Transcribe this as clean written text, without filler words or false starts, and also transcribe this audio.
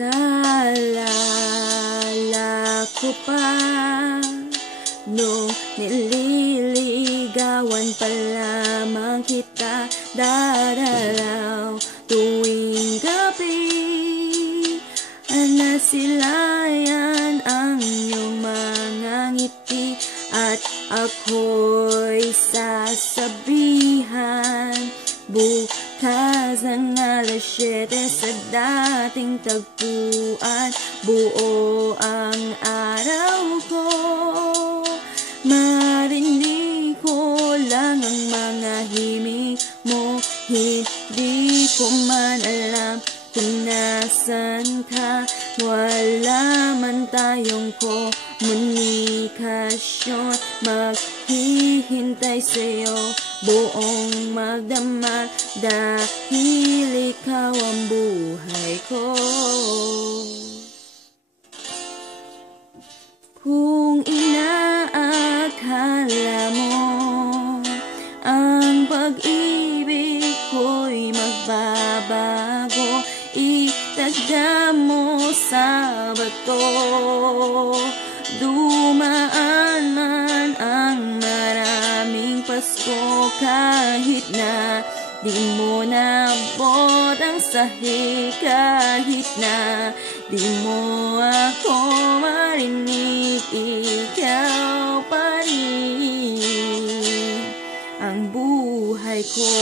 Naalala ko pa nung nililigawan pa lamang kita, dadalaw tuwing gabi. Nasilayan ang iyong mga ngiti at ako'y sasabihan, bukas ng alas 7 sa dating tagpuan, buo ang araw ko. Marinig ko lang ang mga himig mo, hindi ko man alam kung nasan ka. Wala man tayong komunikasyon, maghihintay sa'yo buong magdamag, dahil ikaw ang buhay ko. Kung inaakala mo ang pag-ibig ko'y magbabago, itagda mo sa bato. Dumaan man ang maraming Pasko, kahit na di mo nabot ang sahig, kahit na di mo ako marinig, ikaw pa rin ang buhay ko.